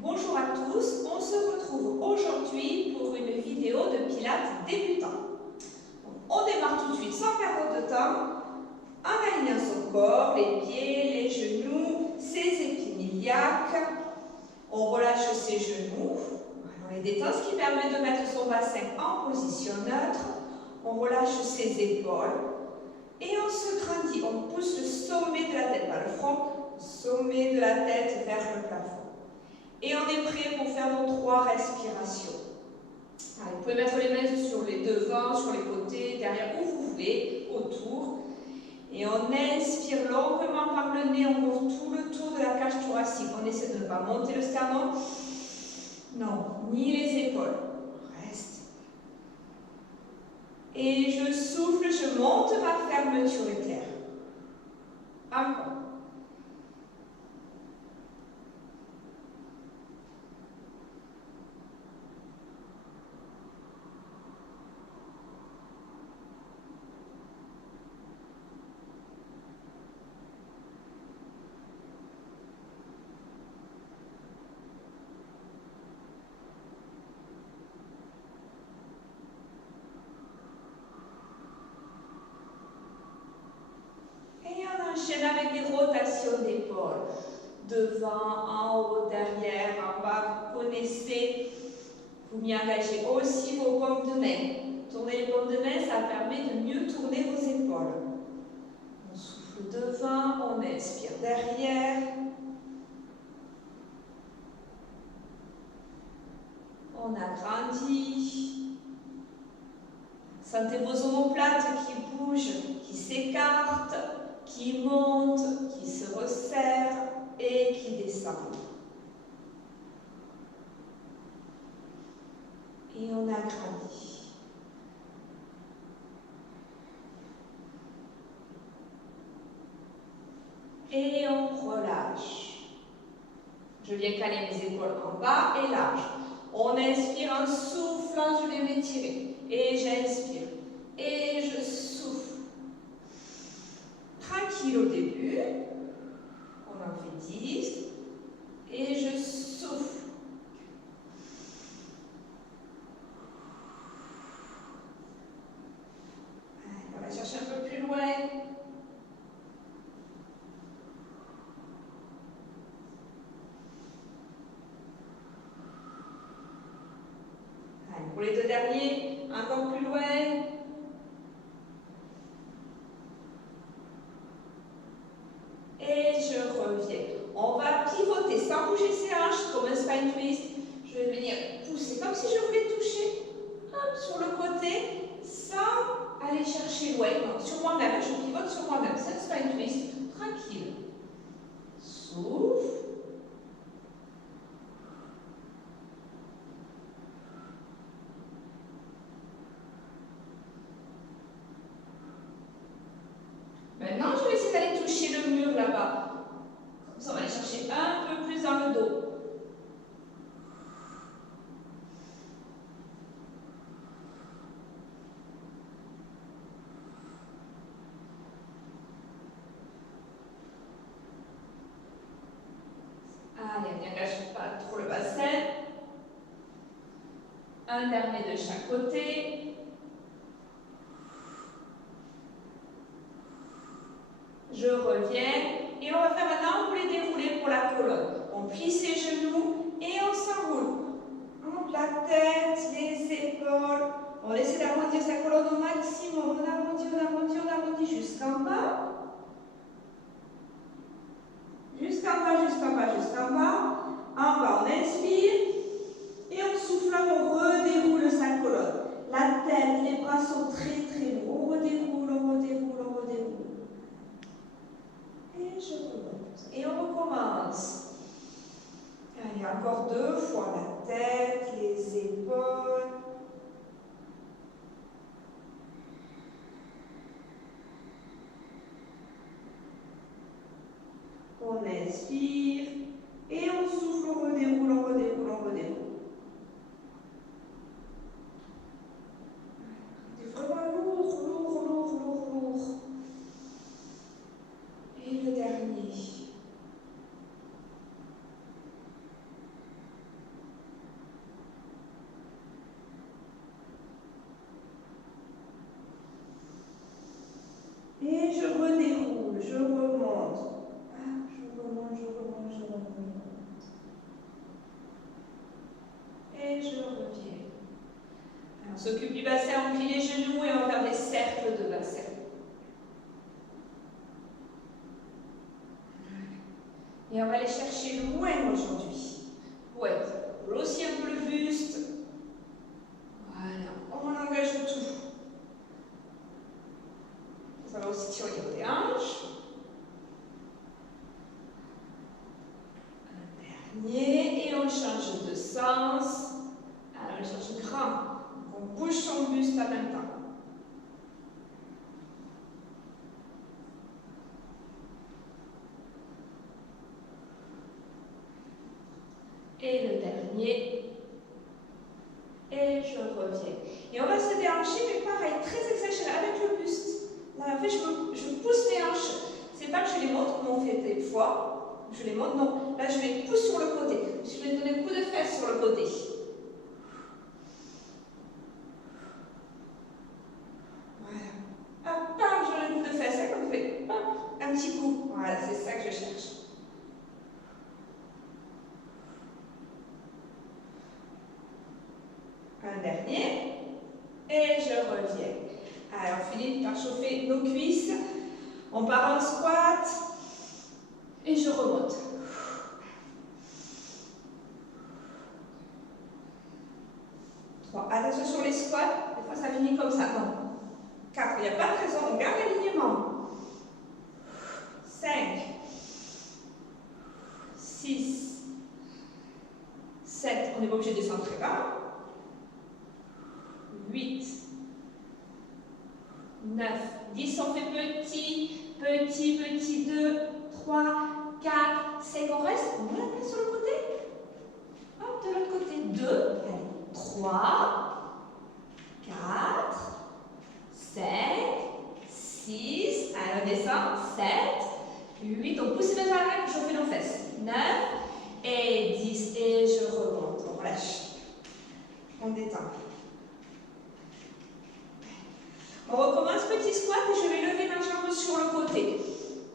Bonjour à tous, on se retrouve aujourd'hui pour une vidéo de pilates débutant. On démarre tout de suite sans perdre de temps, en alignant son corps, les pieds, les genoux, ses épines iliaques. On relâche ses genoux, on les détend, ce qui permet de mettre son bassin en position neutre. On relâche ses épaules et on se grandit, on pousse le sommet de la tête, pas le front, le sommet de la tête vers le plafond. Et on est prêt pour faire nos 3 respirations. Alors, vous pouvez mettre les mains sur les devants, sur les côtés, derrière, où vous voulez, autour. Et on inspire longuement par le nez, on ouvre tout le tour de la cage thoracique. On essaie de ne pas monter le sternum. Non, ni les épaules. Reste. Et je souffle, je monte ma fermeture éclair. Encore. Avec des rotations d'épaules, devant, en haut, derrière, en bas, vous connaissez, vous m'y engagez aussi vos paumes de main. Tournez les paumes de main, ça permet de mieux tourner vos épaules. On souffle devant, on inspire derrière. On agrandit. Sentez vos omoplates qui bougent, qui s'écartent, qui monte, qui se resserre et qui descend. Et on agrandit. Et on relâche. Je viens caler mes épaules en bas et large. On inspire en soufflant, je vais m'étirer. Et j'inspire. Et je souffle. Tranquille au début, on en fait 10, et je souffle. On va chercher un peu plus loin. Allez, pour les 2 derniers, encore plus loin. Et je reviens. On va pivoter sans bouger ses hanches comme un spine twist. Je vais venir pousser comme si je voulais toucher sur le côté sans aller chercher loin. Non, sur moi-même, je pivote sur moi-même. C'est un spine twist. Tranquille. Souffle. Maintenant, je vais essayer d'aller toucher le mur là-bas. Comme ça, on va aller chercher un peu plus dans le dos. Allez, on n'engage pas trop le bassin. Un dernier de chaque côté. Je reviens et on va faire un enroulé déroulé pour la colonne. On plie ses genoux et on s'enroule. La tête, les épaules. On essaie d'arrondir sa colonne au maximum. On arrondit, on arrondit, on arrondit jusqu'en bas. Jusqu'en bas, jusqu'en bas, jusqu'en bas. En bas, on inspire et on souffle, on redéroule sa colonne. La tête, les bras sont très très lourds. On redéroule, on redéroule, on redéroule. Et je remonte. Et on recommence. Allez, encore 2 fois la tête, les épaules. On inspire et on souffle, on redéroule, on redéroule, on redéroule. C'est vraiment lourd, lourd, lourd, lourd, lourd. Et le dernier. et je reviens. Alors, on s'occupe du bassin, on plie les genoux et on va faire des cercles de bassin. Et on va aller chercher loin aujourd'hui. Ouais, on roule aussi un peu le buste. Voilà, on engage le tout. Ça va aussi tirer les hanches. Un dernier, et on change de sens. Alors, on change grand. On bouge son buste en même temps. Et le dernier. Et je reviens. Et on va se déhancher, mais pareil, très exagéré, avec le buste. Là, en fait, je pousse les hanches. C'est pas que je les monte, comme on fait des fois. Je les monte, non. Là, je les pousse sur le côté. Je vais donner un coup de fesse sur le côté. Voilà. Hop, bam, je donne un coup de fesse. Comme on fait. Hop, un petit coup. Voilà, c'est ça que je cherche. Un dernier. Et je reviens. Alors, on finit par chauffer nos cuisses. On part en squat. Et je remonte. Bon, attention sur les squats. Des fois, ça finit comme ça. Non. 4. Il n'y a pas de raison. On garde l'alignement. 5. 6. 7. On n'est pas obligé de descendre très bas. 8, 9, 10, on fait petit, petit, petit, 2, 3, 4, 5, on reste, on met la place sur le côté. Hop, de l'autre côté, 2, allez, 3, 4, 5, 6, allez, on descend, 7, 8, on pousse les mains vers l'arrière pour chauffer nos fesses, 9, et 10, et je remonte, on relâche, on détend. On recommence petit squat et je vais lever ma jambe sur le côté.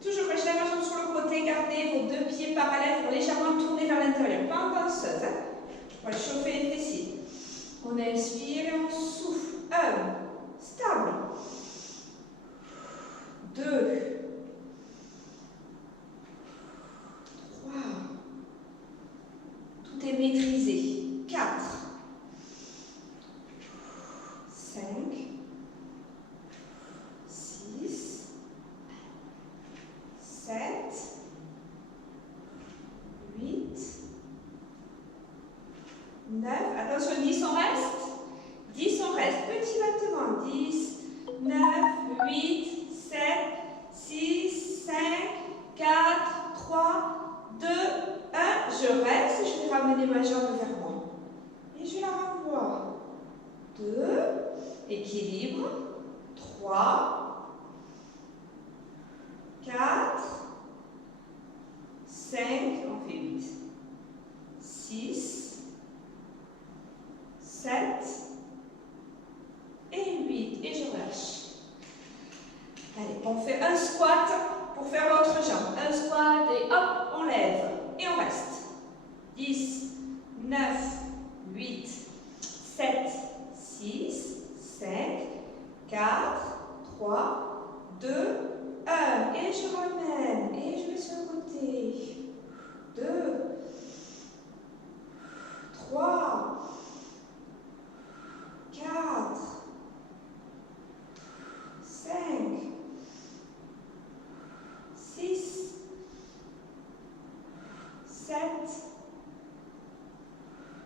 Toujours quand je lève ma jambe sur le côté, gardez vos deux pieds parallèles pour légèrement tourner vers l'intérieur. Pas en danseuse. Hein. On va chauffer les fessiers. On inspire et on souffle. 1. Stable. 2. 3. Tout est maîtrisé. 4. 5. 7, 8, 9, attention, 10 on reste, 10 on reste, petit battement, 10, 9, 8, 7, 6, 5, 4, 3, 2, 1, je reste, je vais ramener ma jambe vers moi, et je la renvoie, 2, équilibre, 3, 4, 5, on fait 8, 6, 7 et 8. Et je relâche. Allez, on fait un squat pour faire l'autre jambe. Un squat et hop, on lève. Et on reste. 10, 9, 8, 7, 6, 5, 4, 3, 2, 1, et je ramène, et je vais sur le côté. 2, 3, 4, 5, 6, 7,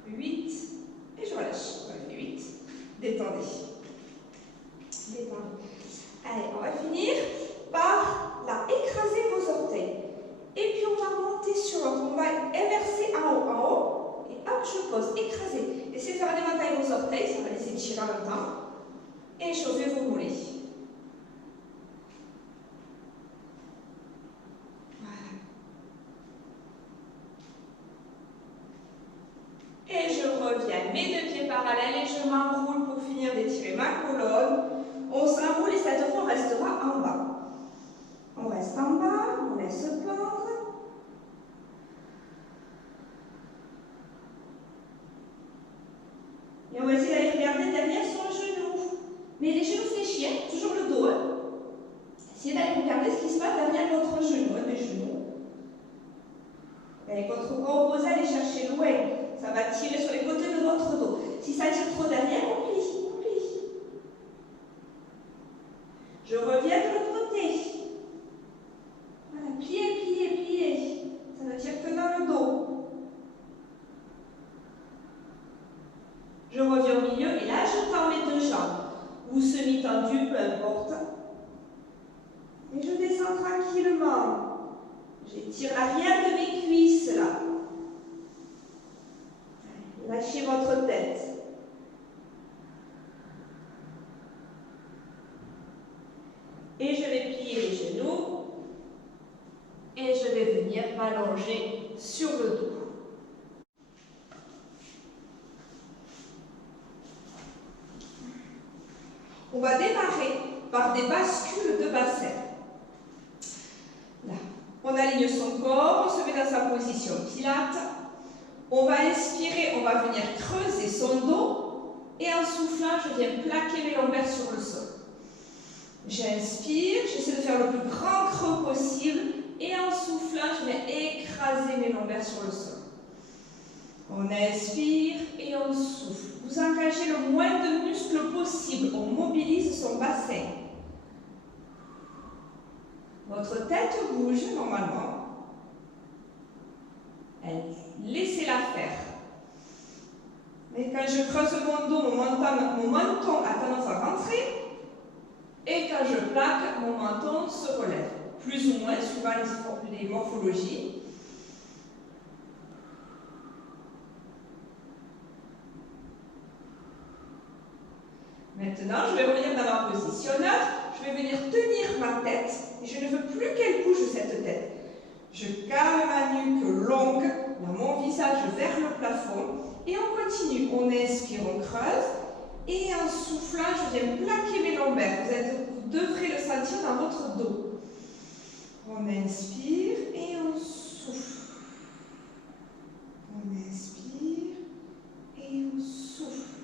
8, et je relâche. On fait 8. Détendez. Détendez. Allez, on va finir par là, écraser vos orteils. Et puis on va monter sur l'autre. On va inverser en haut, et hop, je pose, écraser. Essayez de faire des mains avec vos orteils, ça va les étirer en même temps. Et chauffez vos mollets. Voilà. Et je reviens, mes deux pieds parallèles, et je m'enroule pour finir d'étirer ma colonne. On s'enroule et cette fois on restera en bas. On reste en bas, on laisse pendre. chercher, toujours le dos. Hein. Essayez d'aller regarder ce qui se passe derrière votre genou, hein, les genoux. Avec votre bras opposé, allez chercher loin. Ça va tirer sur les côtés de votre dos. Si ça tire trop derrière, on plie. Je reviens de l'autre côté. Voilà, pliez. Ça ne tire que dans le dos. Je reviens au milieu et là, je tends mes deux jambes. Ou semi-tendues, peu importe. Et je descends tranquillement. J'étire l'arrière de mes cuisses là. Lâchez votre tête. Et je vais plier les genoux. Et je vais venir m'allonger sur le dos. On va démarrer par des bascules de bassin. Là, on aligne son corps, on se met dans sa position pilate. On va inspirer, on va venir creuser son dos. Et en soufflant, je viens plaquer mes lombaires sur le sol. J'inspire, j'essaie de faire le plus grand creux possible. Et en soufflant, je viens écraser mes lombaires sur le sol. On inspire et on souffle. Vous engagez le moins de muscles possible. On mobilise son bassin. Votre tête bouge normalement. Laissez-la faire. Mais quand je creuse mon dos, mon menton a tendance à rentrer. Et quand je plaque, mon menton se relève. Plus ou moins, suivant les morphologies. Maintenant, je vais revenir dans ma position neutre. Je vais venir tenir ma tête. Et je ne veux plus qu'elle bouge, cette tête. Je calme ma nuque longue, dans mon visage vers le plafond. Et on continue. On inspire, on creuse. Et en soufflant, je viens plaquer mes lombaires. Vous devrez le sentir dans votre dos. On inspire et on souffle. On inspire et on souffle.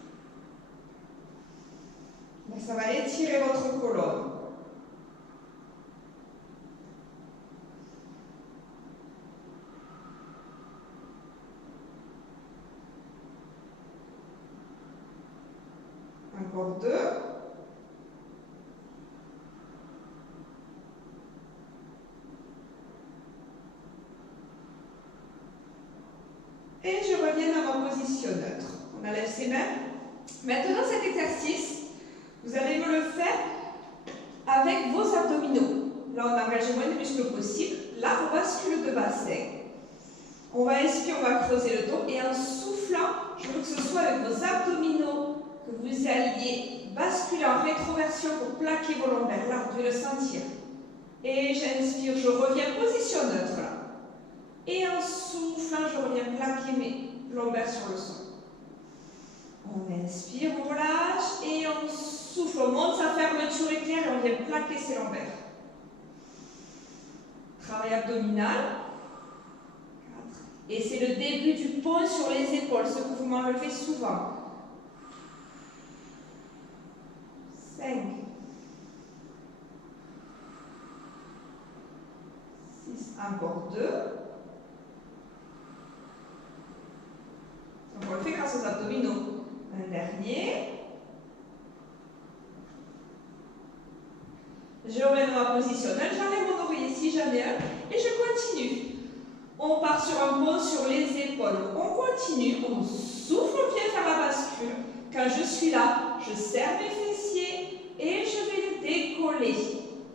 Là, ça va étirer votre colonne. Encore 2. Et je reviens dans ma position neutre. On enlève ses mains. Maintenant, cet exercice, vous allez me le faire avec vos abdominaux. Là, on engage le moins de muscles possible. Là, on bascule de bassin. On va inspirer, on va creuser le dos. Et en soufflant, je veux que ce soit avec vos abdominaux que vous alliez basculer en rétroversion pour plaquer vos lombaires. Là, vous devez le sentir. Et j'inspire, je reviens position neutre là. Et en soufflant, je reviens plaquer mes lombaires sur le sol. On inspire, on relâche et on souffle. On monte sa fermeture éclair et on vient plaquer ses lombaires. Travail abdominal. 4. Et c'est le début du pont sur les épaules, ce que vous m'enlevez souvent. 5. 6. Encore 2. Donc on le fait grâce aux abdominaux. Un dernier. Je reviens dans ma position. J'enlève mon oreiller si j'en ai un. Et je continue. On part sur un pont sur les épaules. On continue. On souffle, on vient faire la bascule. Quand je suis là, je serre mes fessiers et je vais les décoller.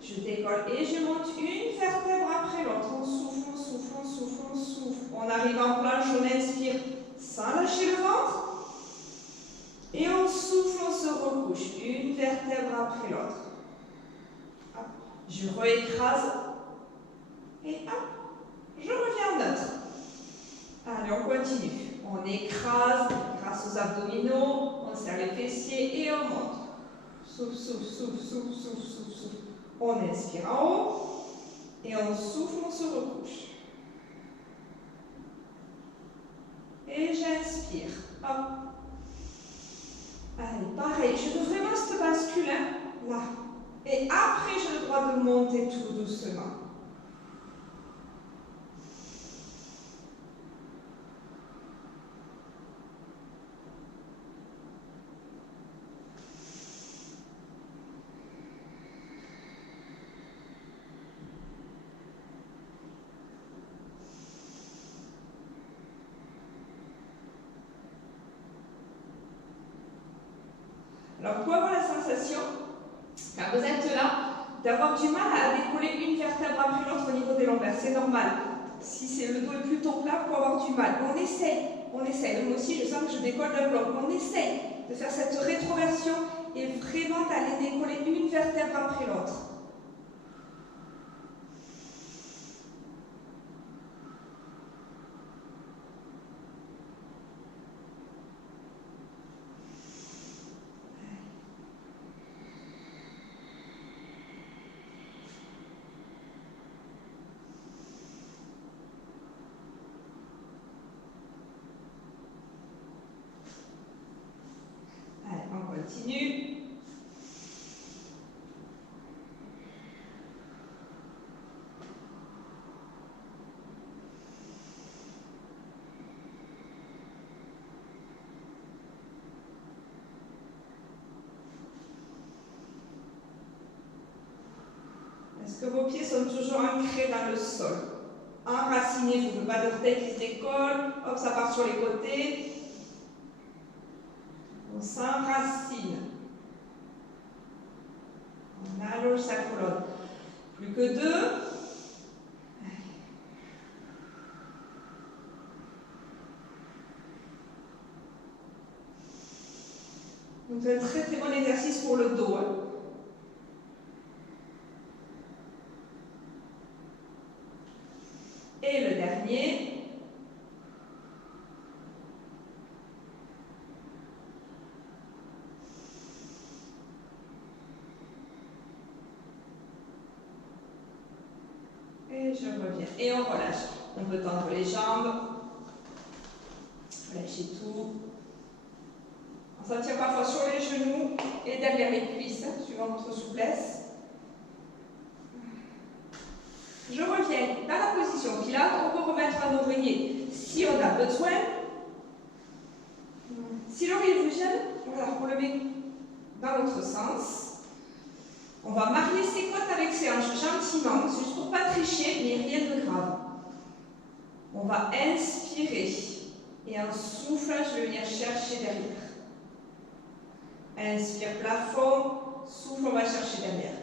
Je décolle et je monte une vertèbre après l'autre. On souffle, on souffle, on souffle, on souffle. On arrive en planche, on inspire sans lâcher le ventre. Et on souffle, on se recouche. Une vertèbre après l'autre. Je réécrase. Et hop, je reviens en neutre. Allez, on continue. On écrase grâce aux abdominaux. On serre les fessiers et on monte. Souffle, souffle, souffle, souffle, souffle, souffle, souffle. On inspire en haut. Et on souffle, on se recouche. Et j'inspire. Hop. Allez, pareil, je veux vraiment cette bascule. là. Et après, j'ai le droit de monter tout doucement. Alors, vous pouvez avoir la sensation, quand vous êtes là, d'avoir du mal à décoller une vertèbre après l'autre au niveau des lombaires. C'est normal. Si le dos est plutôt plat, vous pouvez avoir du mal. On essaye, on essaye. Moi aussi, je sens que je décolle d'un bloc. On essaye de faire cette rétroversion et vraiment d'aller décoller une vertèbre après l'autre. On continue. Est-ce que vos pieds sont toujours ancrés dans le sol? Enracinez, vous ne pas d'orteils qui se décollent. Hop, ça part sur les côtés. On s'enracine. On allonge sa colonne. Plus que 2. Donc, un très très bon exercice pour le dos. Et le dernier. Et je reviens. Et on relâche. On peut tendre les jambes. Relâchez tout. On s'en tire parfois sur les genoux et derrière les cuisses, suivant votre souplesse. Je reviens dans la position pilates. On peut remettre un oreiller si on a besoin. Si l'oreiller vous gêne, voilà, on le met dans l'autre sens. On va marier ses côtes avec ses hanches gentiment, c'est juste pour ne pas tricher, mais rien de grave. On va inspirer et en soufflant, je vais venir chercher derrière. Inspire, plafond, souffle, on va chercher derrière.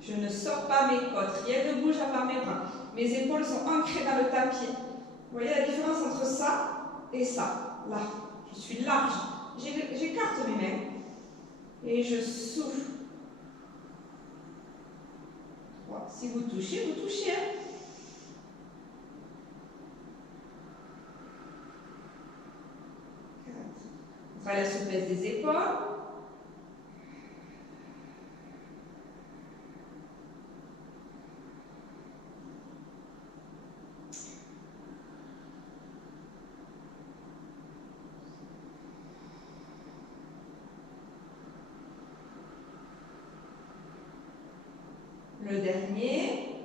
Je ne sors pas mes côtes, rien ne bouge à part mes bras. Mes épaules sont ancrées dans le tapis. Vous voyez la différence entre ça et ça? Là, je suis large. J'écarte mes mains. Et je souffle. 3. Si vous touchez, vous touchez. 4. On fera la souplesse des épaules. Le dernier.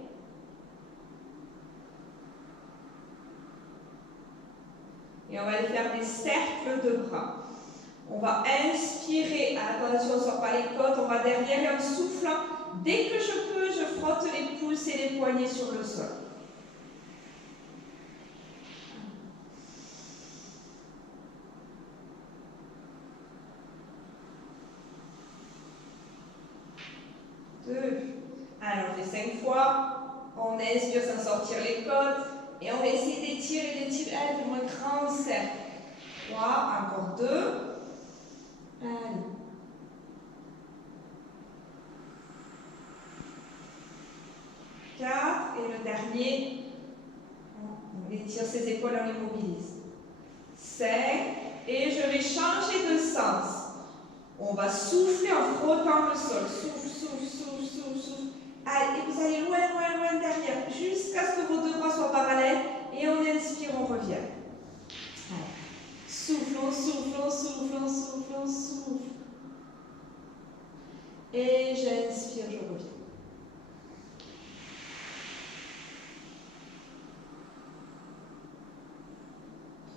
Et on va aller faire des cercles de bras. On va inspirer. Attention, on ne sort pas les côtes. On va derrière et en soufflant. Dès que je peux, je frotte les pouces et les poignets sur le sol. Alors, on fait 5 fois. On inspire sans sortir les côtes. Et on va essayer d'étirer, Allez, fais-moi un grand cercle. 3, encore 2. Allez. 4. Et le dernier. On étire ses épaules, on les mobilise. 5. Et je vais changer de sens. On va souffler en frottant le sol. Souffle, souffle, souffle, souffle, souffle. Allez, et vous allez loin, loin, loin derrière, jusqu'à ce que vos deux bras soient parallèles. Et on inspire, on revient. Allez. Souffle, on souffle, on souffle, on souffle, on souffle. Et j'inspire, je reviens.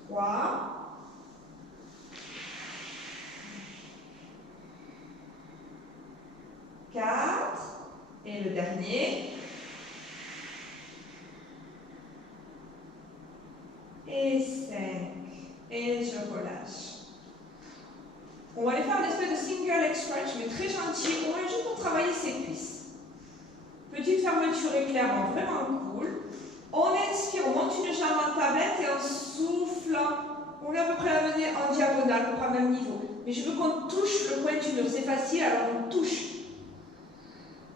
3. 4. Et le dernier. Et 5. Et je relâche. On va aller faire une espèce de single leg stretch, mais très gentil, au moins juste pour travailler ses cuisses. Petite fermeture éclairant, vraiment cool. On inspire, on monte une jambe en tablette et on souffle. On vient à peu près la mener en diagonale, à peu près au même niveau. Mais je veux qu'on touche le point du mur, c'est facile, alors on touche.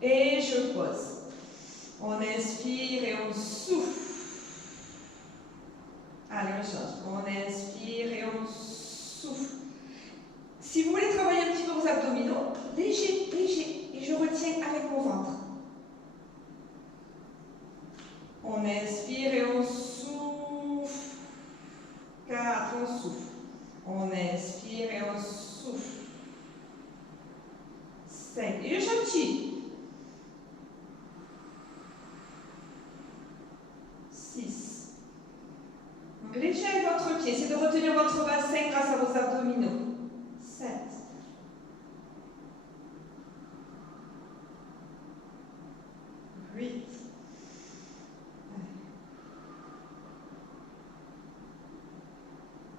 Et je pose. On inspire et on souffle. Allez, on change. On inspire et on souffle. Si vous voulez travailler un petit peu vos abdominaux, léger, léger. Et je retiens avec mon ventre. On inspire et on souffle. 4, on souffle. On inspire et on souffle. 5. Et le gentil. 6. Donc léger avec votre pied. Essayez de retenir votre bassin grâce à vos abdominaux. 7. 8.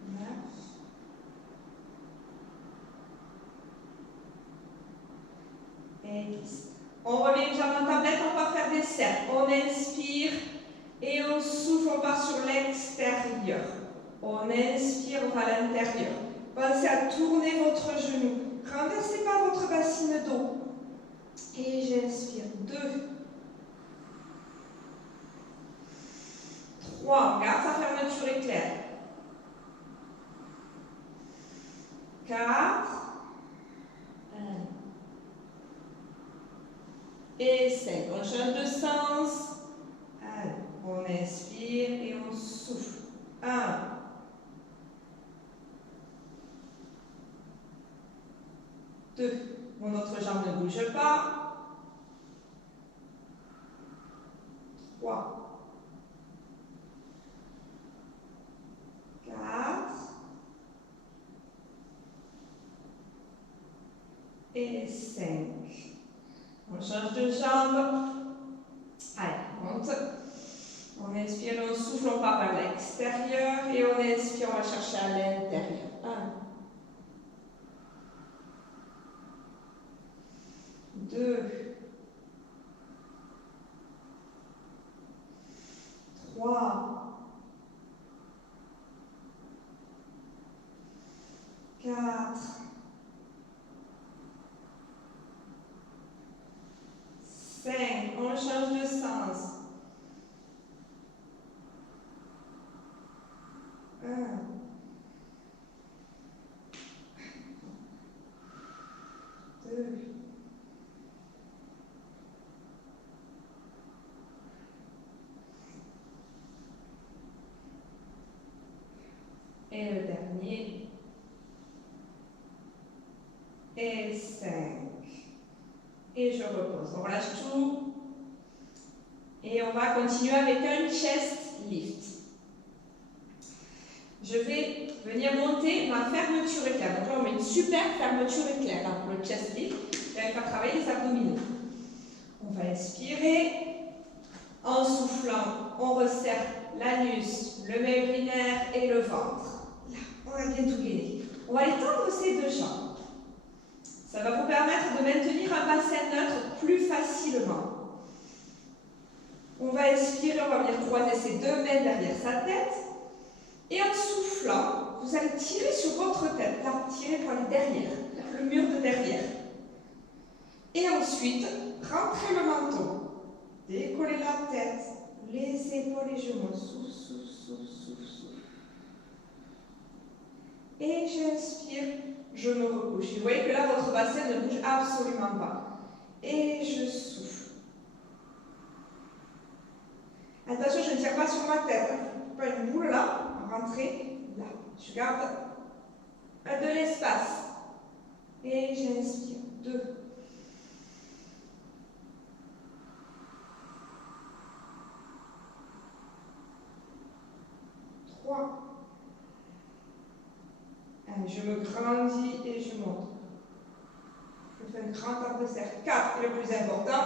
9. Et 10. On revient une jambe en tablette, on va faire des cercles. On inspire et on souffle, on part sur l'extérieur. On inspire, on va à l'intérieur. Pensez à tourner votre genou. Renversez pas votre bassine d'eau. Et j'inspire. 2. 3. On garde sa fermeture éclair. 4. 1. Et 5. On change de sens. Allez, on inspire et on souffle. 1. 2. Mon autre jambe ne bouge pas. 3. 4. Et 5. On change de jambe. Allez, on monte. On inspire, on souffle, on part vers l'extérieur. Et on inspire, on va chercher à l'intérieur. 1. 2. 3. 4. 5. On change de sens. 1. 2. Et le dernier. Et 5. Et je repose. On relâche tout. Et on va continuer avec un chest lift. Je vais venir monter ma fermeture éclair. Donc là, on met une super fermeture éclair là, pour le chest lift. Je vais faire travailler les abdominaux. On va inspirer. En soufflant, on resserre l'anus, le membre urinaire et le ventre. Là, on a bien tout gainé. On va étendre ces deux jambes. Ça va vous permettre de maintenir un bassin neutre plus facilement. On va inspirer, on va venir croiser ses deux mains derrière sa tête. Et en soufflant, vous allez tirer sur votre tête. Là, tirez pour aller derrière, vers le mur de derrière. Et ensuite, rentrez le menton. Décollez la tête, les épaules et genoux. Souffle, souffle, souffle, souffle, souffle. Et j'inspire, je me recouche. Vous voyez que là, votre bassin ne bouge absolument pas. Et je souffle. Attention, je ne tire pas sur ma tête. Pas une boule là. Rentrez là. Je garde de l'espace. Et j'inspire. 2. 3. Allez, je me grandis et je monte. Je fais un grand adversaire. 4. Et le plus important,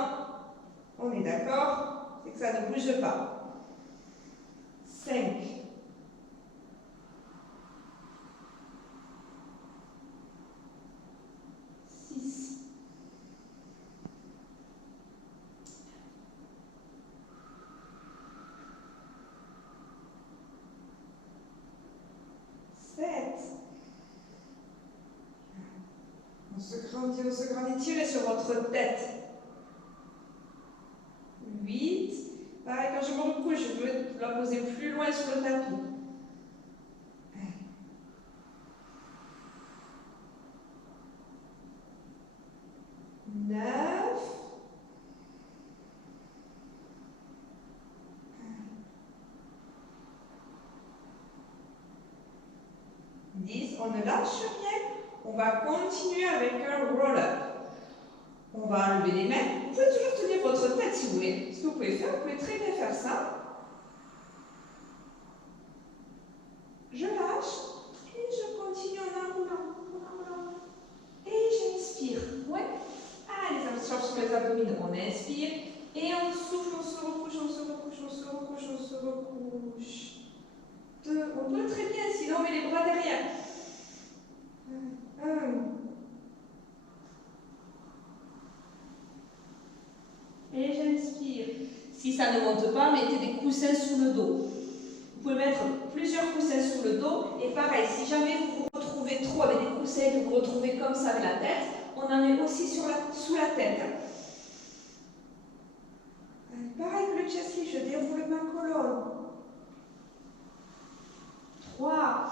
on est d'accord, c'est que ça ne bouge pas. 5. 6. 7. On se grandit, tirez sur votre tête. 8. Pareil, quand je me recouche, je veux la poser plus loin sur le tapis. 9. 10. On ne lâche rien. On va continuer avec un roll-up. On va enlever les mains. Vous pouvez toujours tenir votre tête si vous voulez. Ce que vous pouvez faire, vous pouvez très bien faire ça. Je lâche et je continue en enroulant. Et j'inspire. Ouais. Allez, ça sur les abdominaux. On inspire et on souffle, on se recouche, on se recouche, on se recouche, on se recouche. 2. On peut très bien, sinon on met les bras derrière. 1. Et j'inspire. Si ça ne monte pas, mettez des coussins sous le dos. Vous pouvez mettre plusieurs coussins sous le dos. Et pareil, si jamais vous vous retrouvez trop avec des coussins et que vous vous retrouvez comme ça avec la tête, on en met aussi sous la tête. Pareil que le chest lift, je déroule ma colonne. 3.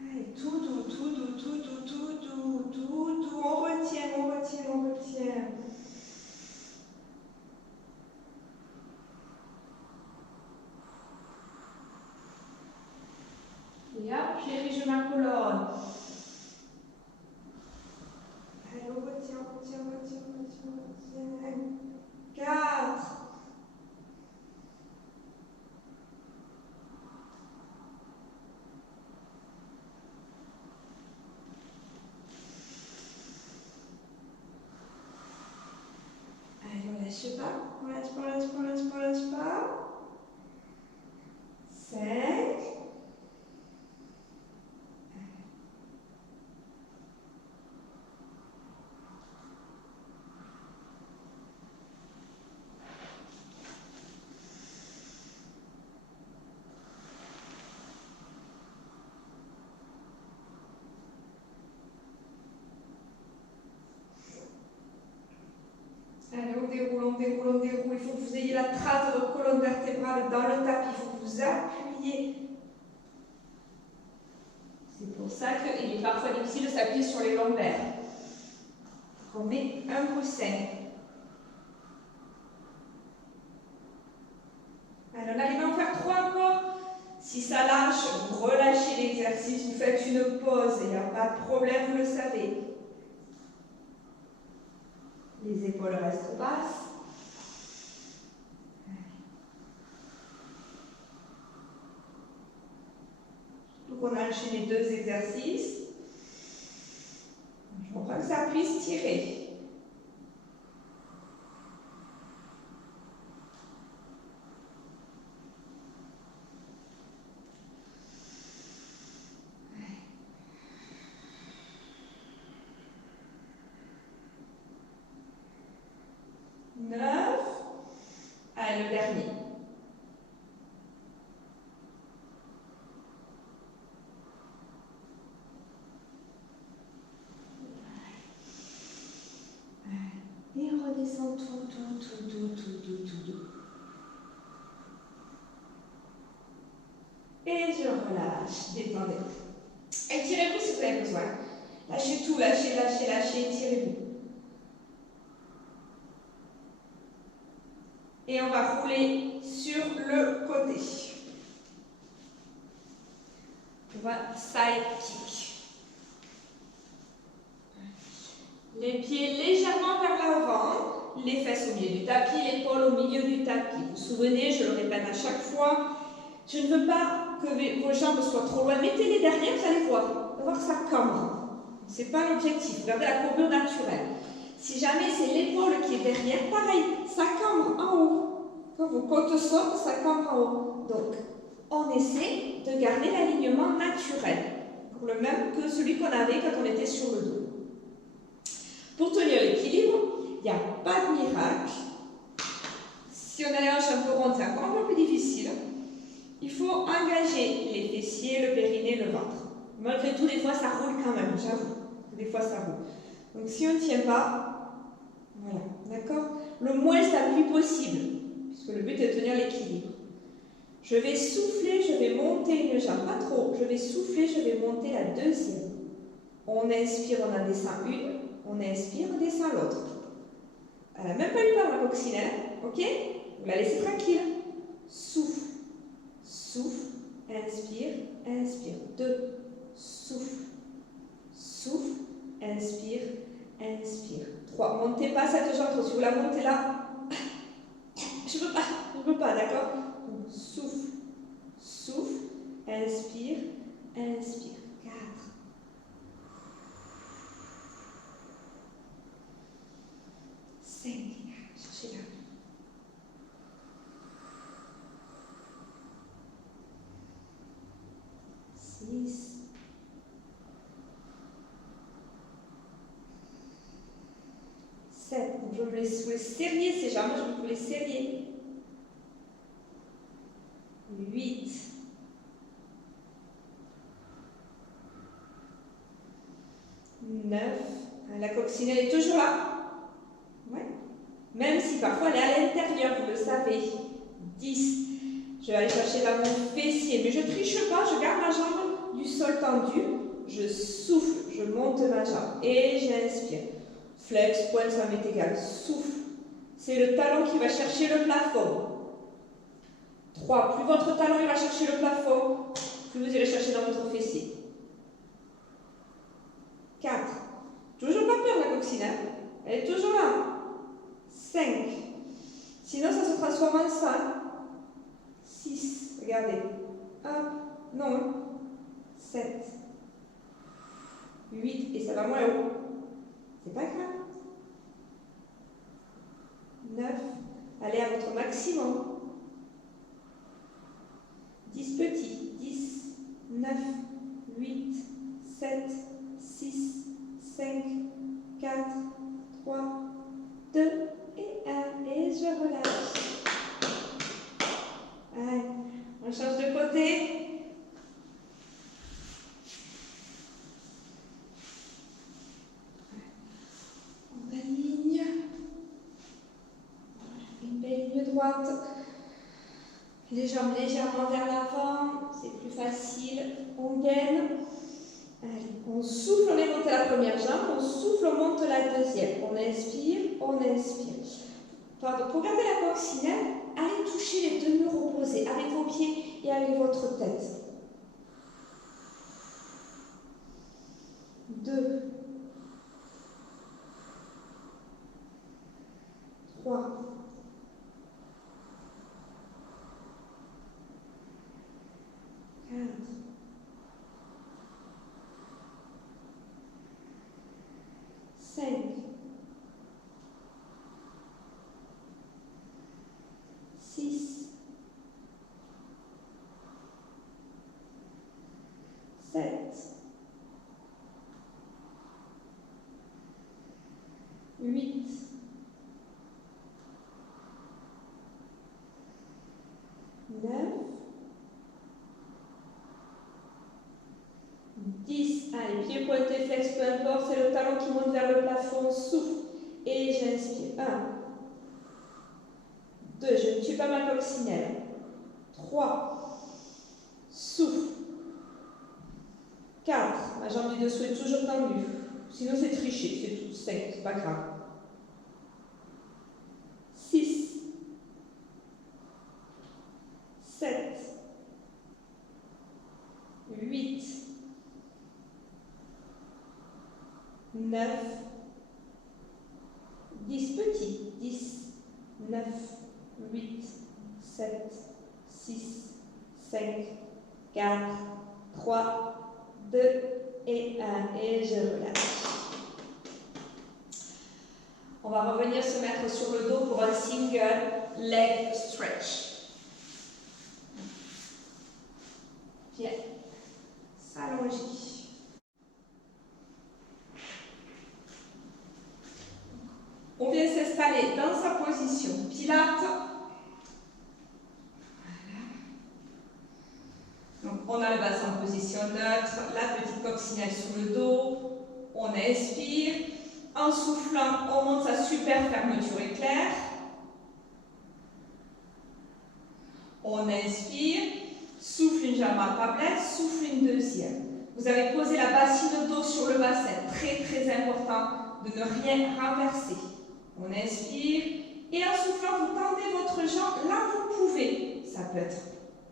Allez, tout doux, tout doux, tout doux, tout doux, tout doux. On retient, on retient, on retient. Et hop, j'érige ma colonne. Allez, on retient, on retient, on retient, on retient, on retient. 4. Allez, on lâche pas. On lâche pas, on lâche pas, on lâche pas, on lâche pas. 5. Allez, on déroule, on déroule, on déroule. Il faut que vous ayez la trace de votre colonne vertébrale dans le tapis. Il faut que vous appuyez. C'est pour ça qu'il est parfois difficile de s'appuyer sur les lombaires. On met un coussin. Alors, on arrive à en faire 3 encore. Si ça lâche, vous relâchez l'exercice, vous faites une pause. Il n'y a pas de problème, vous le savez. Les épaules restent basses. Donc on a enchaîné 2 exercices. Je comprends que ça puisse tirer. Allez, le dernier. Et on redescend tout doux. Et je relâche, détendez. Étirez-vous si vous avez besoin. Lâchez tout, lâchez, étirez-vous. Et on va rouler sur le côté. On va side kick. Les pieds légèrement vers l'avant, les fesses au milieu du tapis, l'épaule au milieu du tapis. Vous vous souvenez, je le répète à chaque fois, Je ne veux pas que vos jambes soient trop loin. Mettez-les derrière, vous allez voir. Vous allez voir que ça cambre. Ce n'est pas l'objectif. Regardez la courbure naturelle. Si jamais c'est l'épaule qui est derrière, pareil, ça cambre en haut. Quand vos côtes sortent, ça cambre en haut. Donc, on essaie de garder l'alignement naturel. Pour le même que celui qu'on avait quand on était sur le dos. Pour tenir l'équilibre, il n'y a pas de miracle. Si on a les hanches un peu rondes, c'est encore un peu plus difficile. Il faut engager les fessiers, le périnée, le ventre. Malgré tout, des fois, ça roule quand même, j'avoue. Des fois, ça roule. Donc, si on ne tient pas, voilà, d'accord? Le moins d'appui possible, puisque le but est de tenir l'équilibre. Je vais souffler, je vais monter une jambe, pas trop. Je vais souffler, je vais monter la deuxième. On inspire, on en descend une. On inspire, on descend l'autre. Elle n'a même pas eu peur, la coccinelle, ok? Vous la laissez tranquille. Souffle, souffle, inspire, inspire. 2, souffle, souffle, inspire, inspire. 3, montez pas cette jambe trop. Si vous la montez là, je peux pas, d'accord? Souffle, souffle, inspire, inspire. 4, 5, cherchez là. 6, 7. Donc je vous les serrer ces jambes, je vais vous les serrer. 8, 9. La coccinelle est toujours là. Ouais. Même si parfois elle est à l'intérieur, vous le savez. 10. Je vais aller chercher là mon fessier, mais je ne triche pas, je garde ma jambe du sol tendu. Je souffle, je monte ma jambe et j'inspire. Flex, pointe, ça m'est égal. Souffle. C'est le talon qui va chercher le plafond. 3. Plus votre talon il va chercher le plafond, plus vous irez chercher dans votre fessier. 4. Toujours pas peur la coccinelle. Elle est toujours là. 5. Sinon ça se transforme en ça. 6. Regardez. 1. Non. 7. 8. Et ça va moins haut. C'est pas grave. 9. Allez à votre maximum. 10 petits. 10, 9, 8, 7, 6, 5, 4, 3, 2 et 1. Et je relâche. Allez, on change de côté. On aligne. Une belle ligne droite. Les jambes légèrement vers l'avant, c'est plus facile. On gaine. Allez, on souffle, on est monté la première jambe, on souffle, on monte la deuxième. On inspire, on inspire. Pardon, pour garder la coccinelle, allez toucher les deux murs opposés avec vos pieds et avec votre tête. 2, 3, 4, 5, 6, 7, 8, 9, 10. Allez, pieds pointés, flex, peu importe, c'est le talon qui monte vers le plafond, souffle. Et j'inspire. 1, 2, je ne tue pas ma coccinelle. 3, souffle. 4, ma jambe du dessous est toujours tendue. Sinon c'est tricher, c'est tout. 5, c'est pas grave. 6, 7, 8, 9, 10 petits. 10, 9, 8, 7, 6, 5, 4, 3, 2 et 1. Et je relâche. On va revenir se mettre sur le dos pour un single leg stretch. Bien. S'allonger. On vient s'installer dans sa position Pilates. Voilà. Donc on a le bassin en position neutre, la petite coccinelle sous le dos. On inspire. En soufflant, on monte sa super fermeture éclair. On inspire. Souffle une jambe à tablette, souffle une deuxième. Vous avez posé la bassine dos sur le bassin. Très très important de ne rien renverser. On inspire et en soufflant, vous tendez votre jambe là où vous pouvez. Ça peut être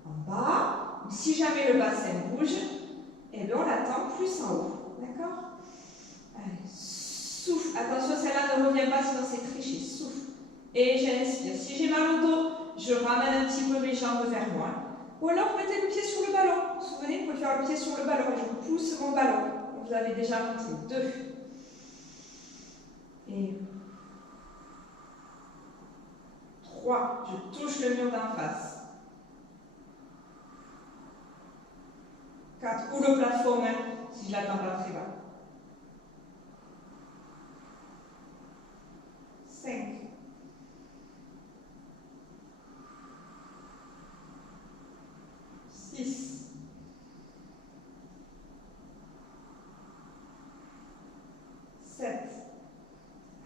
en bas, ou si jamais le bassin bouge, et bien on l'attend plus en haut. D'accord? Allez, souffle. Attention, celle-là ne revient pas, sinon c'est tricher. Souffle. Et j'inspire. Si j'ai mal au dos, je ramène un petit peu mes jambes vers moi. Ou alors vous mettez le pied sur le ballon. Vous vous souvenez, vous pouvez faire le pied sur le ballon et je pousse mon ballon. Vous avez déjà montré. 2. Et 3, je touche le mur d'en face. 4, ou le plafond même, si je ne l'attends pas très bas. 5. 6. 7.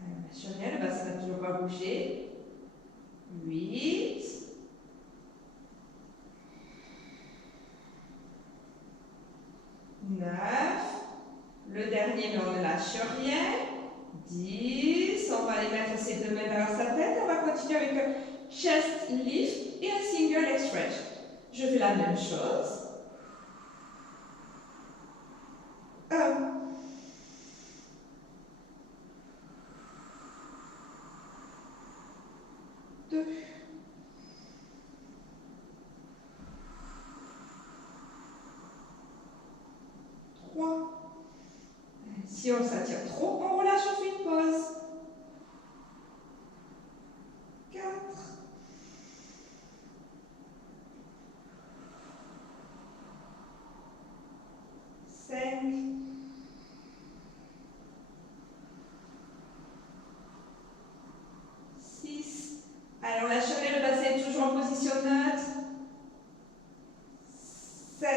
Allez, on lâche rien, le bassin n'a toujours pas bougé. 8. 9. Le dernier, mais on ne lâche rien. 10. On va aller mettre ses deux mains derrière sa tête. On va continuer avec un chest lift et un single leg stretch. Je fais la même chose. 1. 2. 3. Si on s'attire trop, on relâche, on fait une pause. 4. 5. 6. Allez, on lâche rien, le bassin est toujours en position neutre. 7.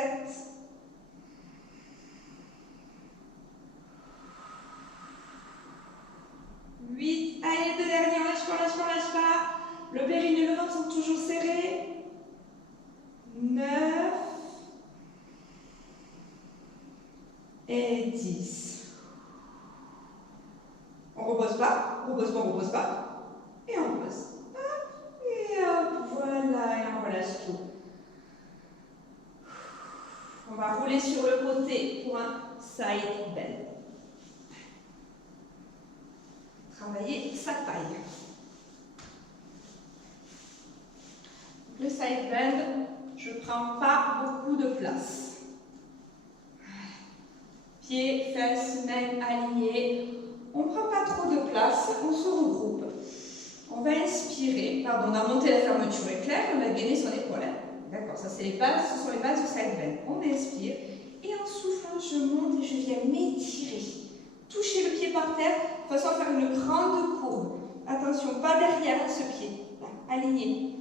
8. Allez, deux derniers, on lâche pas, on lâche pas, on lâche pas. Le périnée et le ventre sont toujours serrés. 9. Et 10. On repose pas, on repose pas, on repose pas. Et on repose. Hop, et hop, voilà, et on relâche tout. On va rouler sur le côté pour un side bend. Travailler sa taille. Le side bend, je ne prends pas beaucoup de place. Pieds, fesses, mains alignées. On ne prend pas trop de place, on se regroupe. On va inspirer. Pardon, on a monté la fermeture éclair, on a gainé son épaule. D'accord, ça c'est les bases, ce sont les bases du side bend. On inspire et en soufflant, je monte et je viens m'étirer. Toucher le pied par terre, de façon à faire une grande courbe. Attention, pas derrière ce pied. Là, aligné.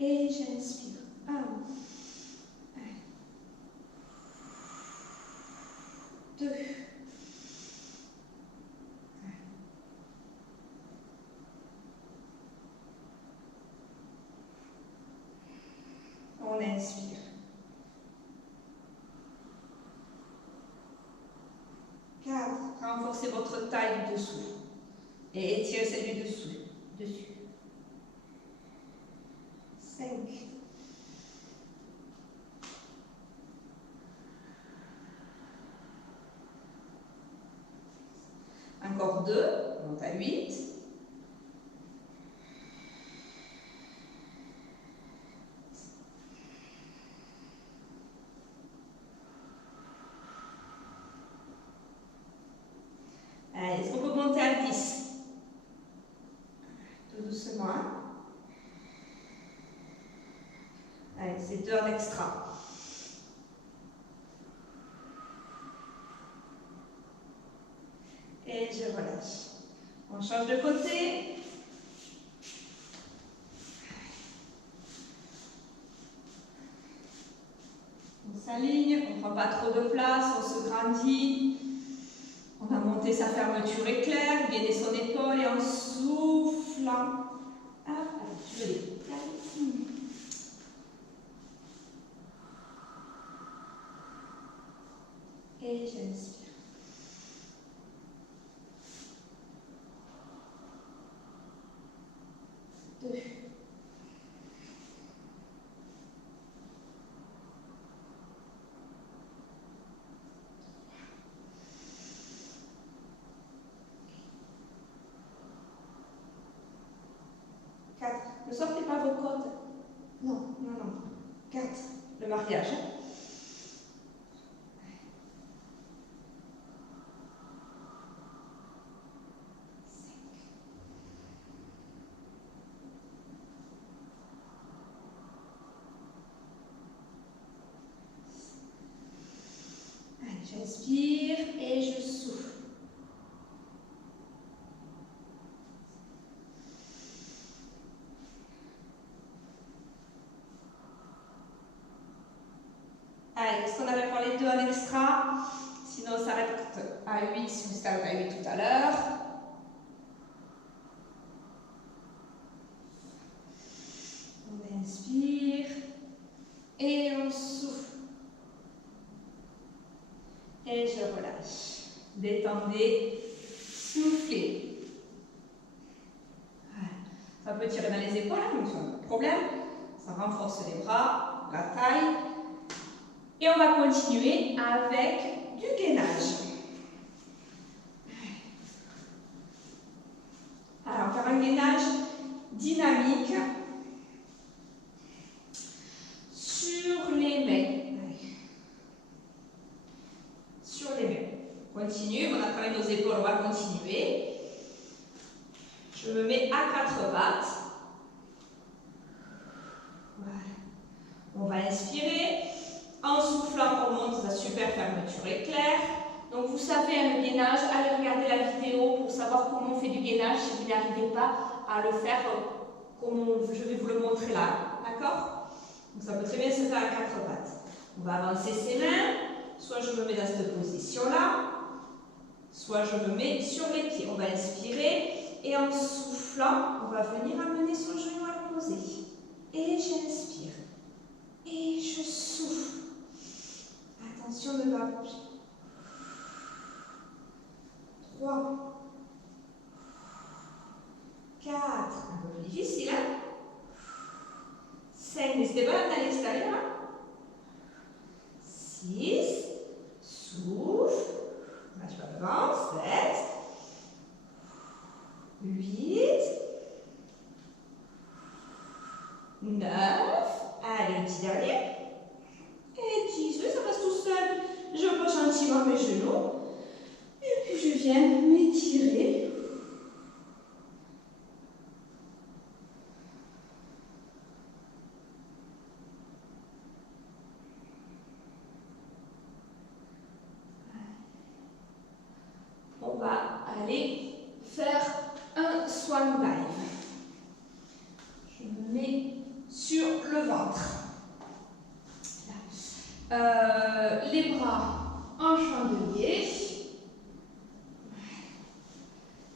Et j'inspire. 1. 2. On inspire. 4. Renforcez votre taille du dessous. Et étirez celle du dessous. Dessus. 5. Encore 2. On monte à 8. 9. Allez, est-ce qu'on peut monter à 10? Tout doucement. Hein? Allez, c'est 2 en extra. Et je relâche. On change de côté. On s'aligne, on ne prend pas trop de place, on se grandit. On a monté sa fermeture éclair, gainer son épaule et en soufflant. Ah, allez, je vais les. Et j'inspire. 2. 4. Ne sortez pas vos côtes. Non, non, non. 4. Le mariage. J'inspire et je souffle. Allez, est-ce qu'on avait pour les 2 en extra? Sinon, on s'arrête à 8 si vous êtes à 8 tout à l'heure. On inspire et on souffle. Et je relâche. Détendez, soufflez. Ça peut tirer dans les épaules, donc pas de problème. Ça renforce les bras, la taille. Et on va continuer avec du gainage. Alors, faire un gainage dynamique sur les mains. Sur les mains. On continue, on a travaillé nos épaules, on va continuer. Je me mets à 4 pattes. Voilà. On va inspirer. En soufflant, on monte sa super fermeture éclair. Donc vous savez, le gainage, allez regarder la vidéo pour savoir comment on fait du gainage si vous n'arrivez pas à le faire comme je vais vous le montrer là. D'accord? Donc ça peut très bien se faire à 4 pattes. On va avancer ses mains. Soit je me mets dans cette position-là, soit je me mets sur les pieds. On va inspirer et en soufflant, on va venir amener son genou à le poser. Et j'inspire. Et je souffle. Attention de ne pas bouger. 3, 4, un peu plus difficile, hein? 5, n'hésitez pas à l'extérieur. 6, souffle, marche pas devant, 7, 8, 9, allez, petit dernier, et 10, oui, ça passe tout seul. Je pose gentiment mes genoux, et puis je viens m'étirer. On va aller faire un swan dive. Je me mets sur le ventre. Les bras en chandelier.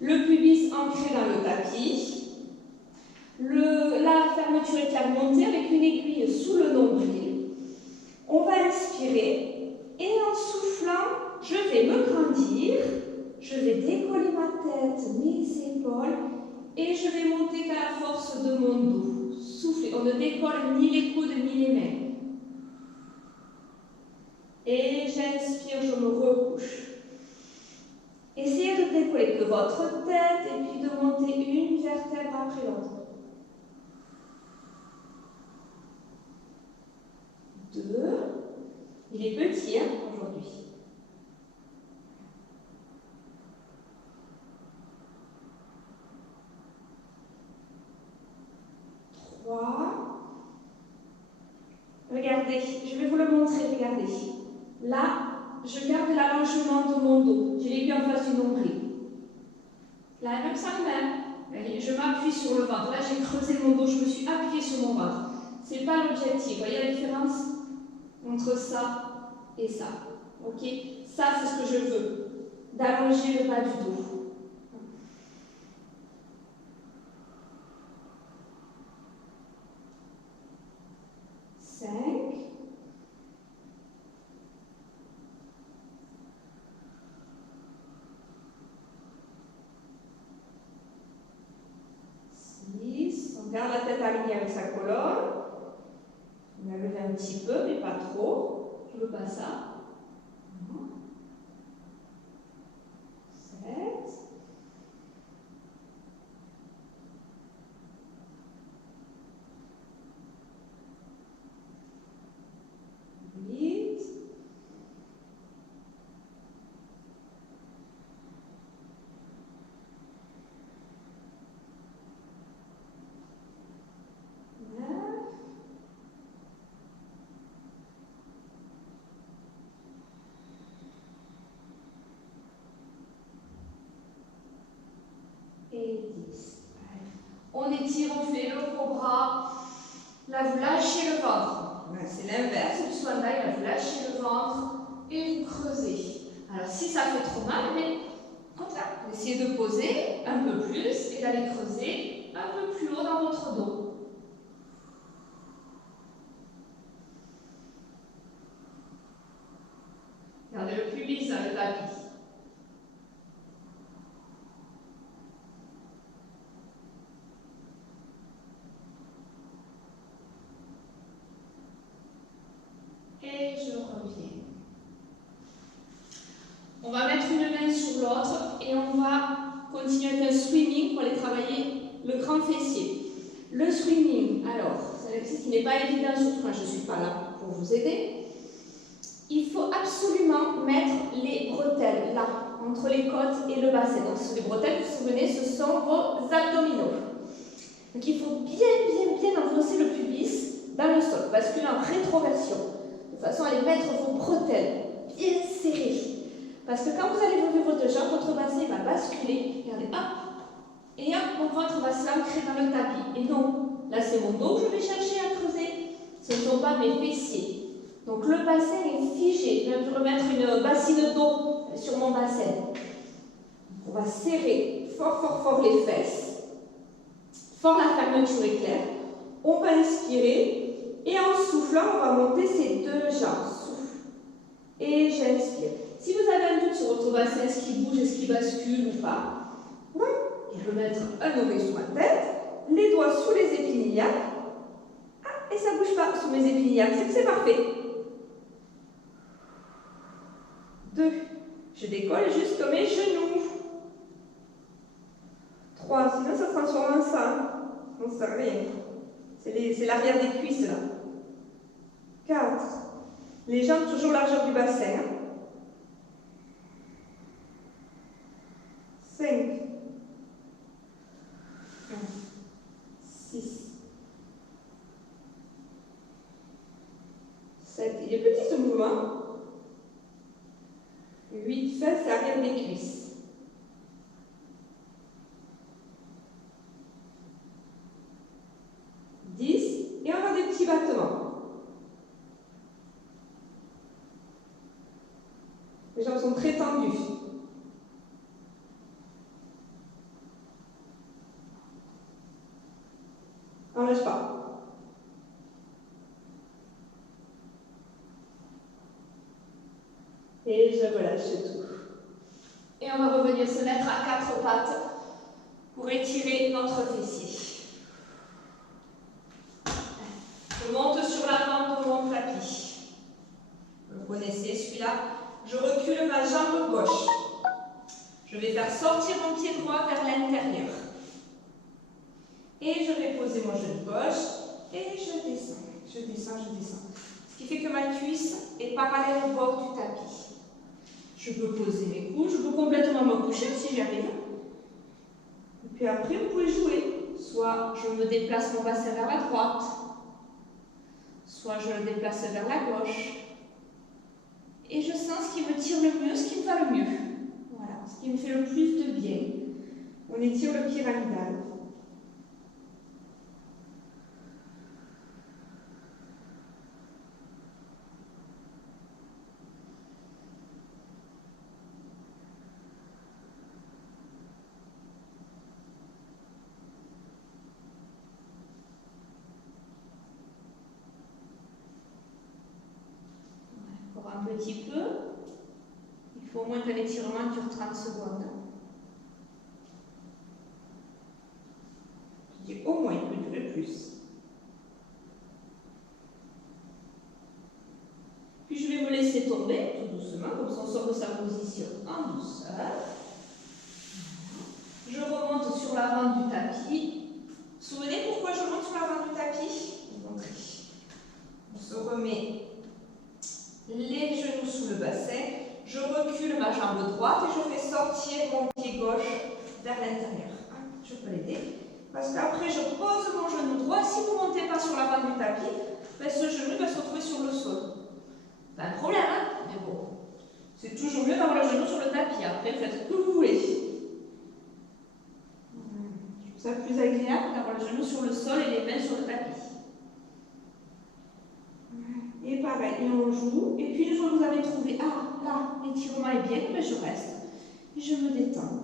Le pubis ancré dans le tapis. La fermeture éclair montée avec une aiguille sous le nombril. On va inspirer et en soufflant, je vais me grandir. Je vais décoller ma tête, mes épaules et je vais monter qu'à la force de mon dos. Soufflez, on ne décolle ni les coudes ni les mains. Et j'inspire, je me recouche. Essayez de décoller que votre tête et puis de monter une vertèbre après l'autre. 2. Il est petit hein, aujourd'hui. Regardez, je vais vous le montrer, regardez. Là, je garde l'allongement de mon dos. Je l'ai mis en face du nombril. Là, même sans main, je m'appuie sur le ventre. Là, j'ai creusé mon dos, je me suis appuyée sur mon ventre. Ce n'est pas l'objectif. Vous voyez la différence entre ça et ça. Ok? Ça, c'est ce que je veux. D'allonger le bas du dos. 5. 6. On garde la tête alignée avec sa colonne. On va lever un petit peu, mais pas trop. Je ne veux pas ça. 7. 8. 9. Et 10. On étire, on fait le cobra. Là, vous lâchez le ventre. C'est l'inverse du swan dive. Là, vous lâchez le ventre et vous creusez. Alors, si ça fait trop mal, mais comme ça, vous essayez de poser un peu plus et d'aller creuser un peu plus haut dans votre dos. Regardez le pubis dans le tapis. Et je reviens. On va mettre une main sur l'autre et on va continuer avec un swimming pour aller travailler le grand fessier. Le swimming, alors, c'est un exercice qui n'est pas évident, surtout quand je ne suis pas là pour vous aider. Il faut absolument mettre les bretelles là, entre les côtes et le bassin. Donc, ce sont des bretelles, vous vous souvenez, ce sont vos abdominaux. Donc, il faut bien enfoncer le pubis dans le sol, basculer en rétroversion, de façon à aller mettre vos bretelles bien serrées. Parce que quand vous allez lever votre jambe, votre bassin va basculer. Regardez, hop, et hop, mon ventre va s'ancrer dans le tapis. Et non, là c'est mon dos que je vais chercher à creuser. Ce ne sont pas mes fessiers. Donc le bassin est figé. Je vais remettre une bassine d'eau sur mon bassin. On va serrer fort les fesses. Fort la fermeture éclair. On va inspirer. Et en soufflant, on va monter ces deux jambes. Souffle. Et j'inspire. Si vous avez un doute sur votre bassin, est-ce qu'il bouge, est-ce qu'il bascule ou pas, et remettre un oreille sur ma tête, les doigts sous les épinillas. Ah, et ça ne bouge pas sous mes épinillas, c'est que c'est parfait. 2. Je décolle jusqu'à mes genoux. 3. Sinon, ça se transforme en ça. On ne sert à rien. C'est l'arrière des cuisses, là. 4. Les jambes toujours largeur du bassin. 5, 6, 7, il est petit ce mouvement. 8, fesses et arrière des cuisses. 10, et on va des petits battements. Les jambes sont très tendues. On ne lâche pas. Et je relâche tout. Et on va revenir se mettre à 4 pattes pour étirer notre fessier. Je monte sur l'avant de mon tapis. Vous connaissez celui-là. Je recule ma jambe gauche. Je vais faire sortir mon pied droit vers l'intérieur. Et je vais poser mon genou gauche et je descends. Ce qui fait que ma cuisse est parallèle au bord du tapis. Je peux poser mes coudes, je peux complètement me coucher si j'y arrive. Et puis après, vous pouvez jouer. Soit je me déplace mon bassin vers la droite, soit je le déplace vers la gauche. Et je sens ce qui me tire le mieux, ce qui me va le mieux. Voilà, ce qui me fait le plus de bien. On étire le pyramidal. Un petit peu. Il faut au moins qu'un étirement dure 30 secondes. Je dis au moins, il peut durer plus. Puis je vais me laisser tomber tout doucement, comme ça on sort de sa position en douceur. Je remonte sur l'avant du tapis. Vous vous souvenez pourquoi je monte sur l'avant du tapis? Je vais vous montrer. On se remet les genoux sous le bassin, je recule ma jambe droite et je fais sortir mon pied gauche vers l'intérieur. Je peux l'aider. Parce qu'après, je pose mon genou droit. Si vous ne montez pas sur l'avant du tapis, ben, ce genou va se retrouver sur le sol. Pas un problème, hein? Mais bon, c'est toujours mieux d'avoir le genou sur le tapis. Après, faites ce que vous voulez. Je trouve ça plus agréable d'avoir le genou sur le sol et les mains sur le tapis. Et pareil, et on joue. Et puis une fois que vous avez trouvé, ah là, l'étirement est bien, mais je reste. Et je me détends.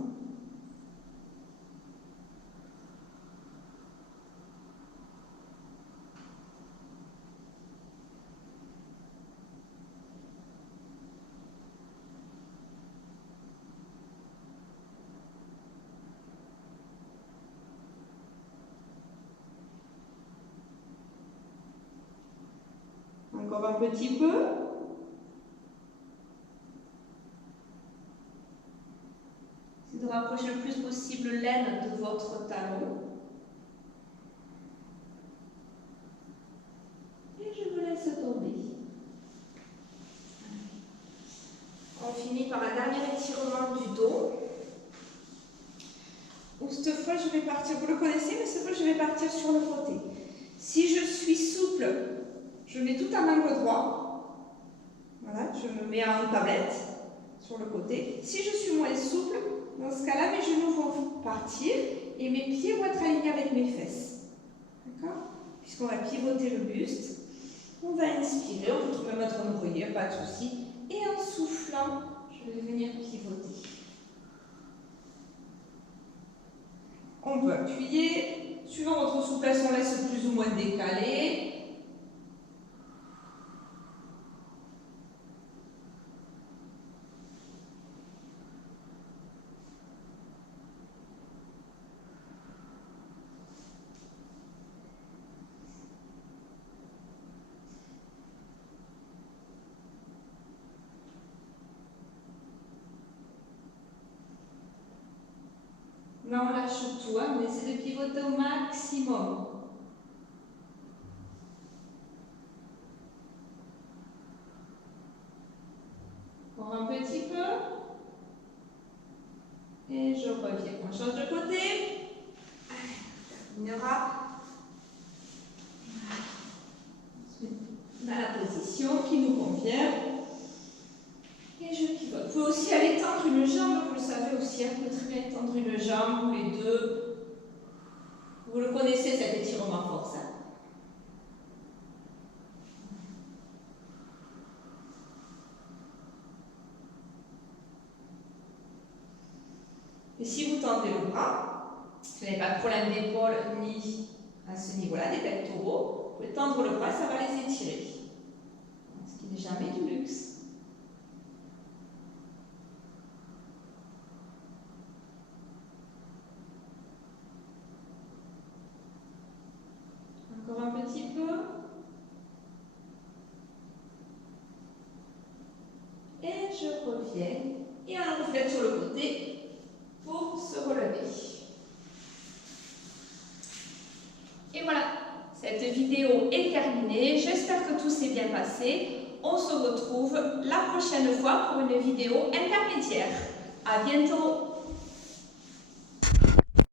Encore un petit peu. C'est de rapprocher le plus possible l'aine de votre talon. Et je me laisse tomber. On finit par un dernier étirement du dos. Cette fois, je vais partir, vous le connaissez, mais cette fois, je vais partir sur le côté. Si je suis souple, je mets tout en angle droit. Voilà, je me mets en tablette sur le côté. Si je suis moins souple, dans ce cas-là, mes genoux vont partir et mes pieds vont être alignés avec mes fesses. D'accord? Puisqu'on va pivoter le buste. On va inspirer, on peut trouver notre oreiller, pas de souci. Et en soufflant, je vais venir pivoter. On peut appuyer. Suivant votre souplesse, on laisse plus ou moins décaler. Là, on lâche tout, hein, on essaie de pivoter au maximum. Encore un petit peu. Et je reviens. On change de côté. On terminera dans la position qui nous convient. Et je pivote. Vous pouvez aussi aller tendre une jambe, vous le savez aussi, vous pouvez très bien tendre une jambe ou les deux. Vous le connaissez, cet étirement force. Et si vous tendez le bras, si vous n'avez pas de problème d'épaule ni à ce niveau-là, des pectoraux, vous pouvez tendre le bras, ça va les étirer. Ce qui n'est jamais du luxe. Encore un petit peu. Et je reviens. Et on reflète sur le côté pour se relever. Et voilà, cette vidéo est terminée. J'espère que tout s'est bien passé. On se retrouve la prochaine fois pour une vidéo intermédiaire. À bientôt!